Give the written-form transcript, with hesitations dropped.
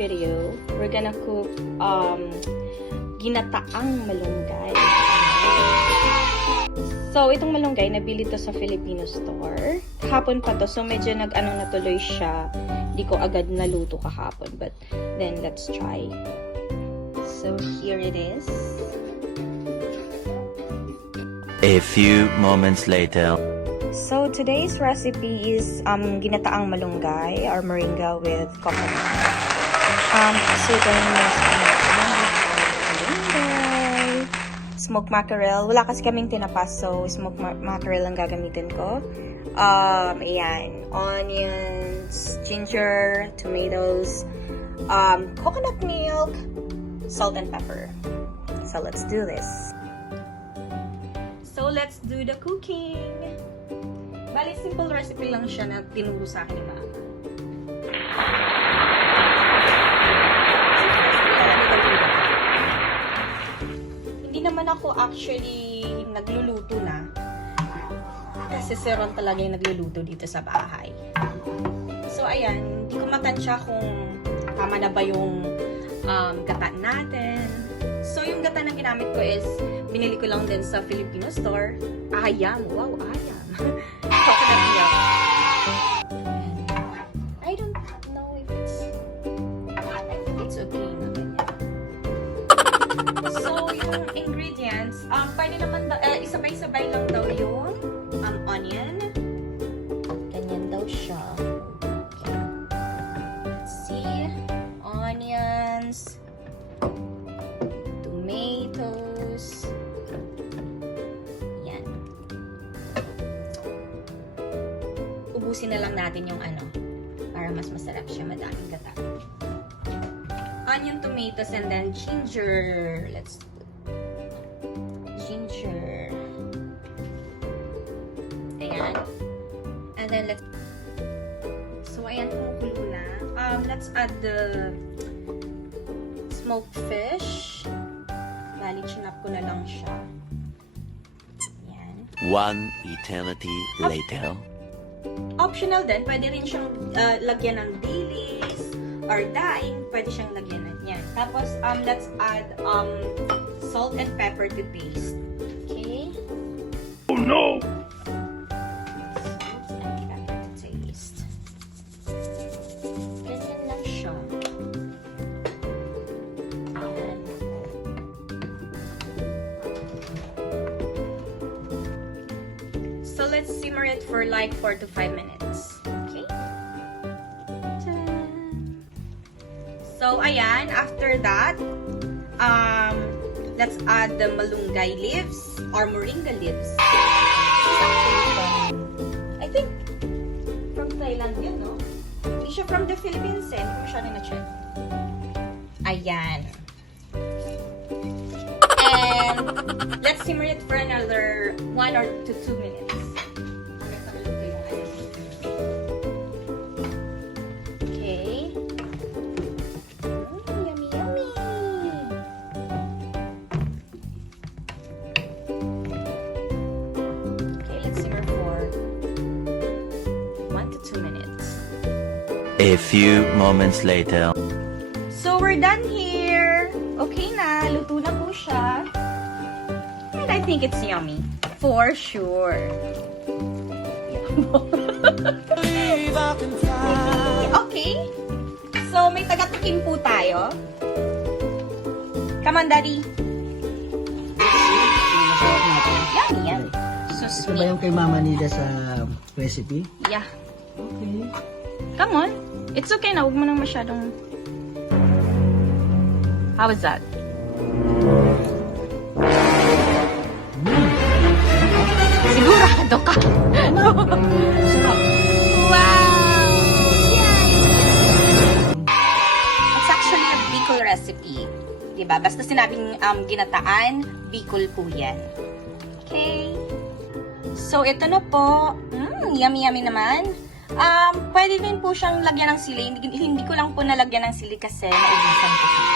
video, we're gonna cook ginataang malunggay. So, itong malunggay, nabili to sa Filipino store. Kahapon pa to, so medyo nag-anong natuloy siya. Hindi ko agad naluto kahapon, but then let's try. So, here it is. A few moments later. So, today's recipe is ginataang malunggay or moringa with coconut. So, ito yung malunggay, smoked mackerel. Wala kasi kaming tinapas, so smoked mackerel ang gagamitin ko. Ayan, onions, ginger, tomatoes, coconut milk, salt and pepper. So, let's do this. So, let's do the cooking. Bali, simple recipe lang siya na tinuro sa akin ni Mama. Hindi naman ako actually nagluluto na. Kasi si Ron talaga yung nagluluto dito sa bahay. So, ayan. Hindi ko matansya kung tama na ba yung gata natin. So, yung gata na ginamit ko is binili ko lang din sa Filipino store. Ayam. Wow, ayam. Coconut milk. I don't know if it's okay na ganyan. So, yung ingredients, pwede naman, isabay-sabay lang daw yung onion. Ganyan daw siya. Okay. Let's see. Onions. Tomatoes. Yan. Ubusin na lang natin yung para mas masarap siya, madaming gata. Onion, tomatoes, and then ginger. Let's put ginger. Ayan. And then so ayan, kumukulo na. Let's add the smoked fish. Bali, chinap ko na lang siya. Ayan. One eternity later. Optional din, pwede rin siyang lagyan ng dilis or daing, pwede siyang lagyan ng yan. Tapos, let's add salt and pepper to taste. Okay? Oh no! Salt and pepper to taste. Ganyan lang siya. Ayan. So, let's simmer it for like 4 to 5 minutes. Okay? Ta-da! So, ayan. After that, let's add the malunggay leaves or moringa leaves. This is actually I think, from Thailand yun, no? Hindi siya from the Philippines, eh. Hindi ko masyado na-check. Ayan. And, let's simmer it for another 1 or 2 minutes. Okay. Yummy, yummy. Okay, let's simmer for 1 to 2 minutes. A few moments later. So, we're done here. Okay na. Luto na po siya. And I think it's yummy. For sure. Okay. So, may taga-tikim po tayo. Come on, Daddy. Yummy, yummy. So Ito ba sweet. yung kay Mama Nida sa recipe? Yeah. Okay. Come on. It's okay na. Huwag mo nang masyadong... How was that? Sigurado ka. Wow! It's actually a Bicol recipe. Diba? Basta sinabing ginataan, Bicol po yan. Okay. So, ito na po. Yummy, yummy naman. Pwede din po siyang lagyan ng sili. Hindi ko lang po nalagyan ng sili kasi naubusan ko siya.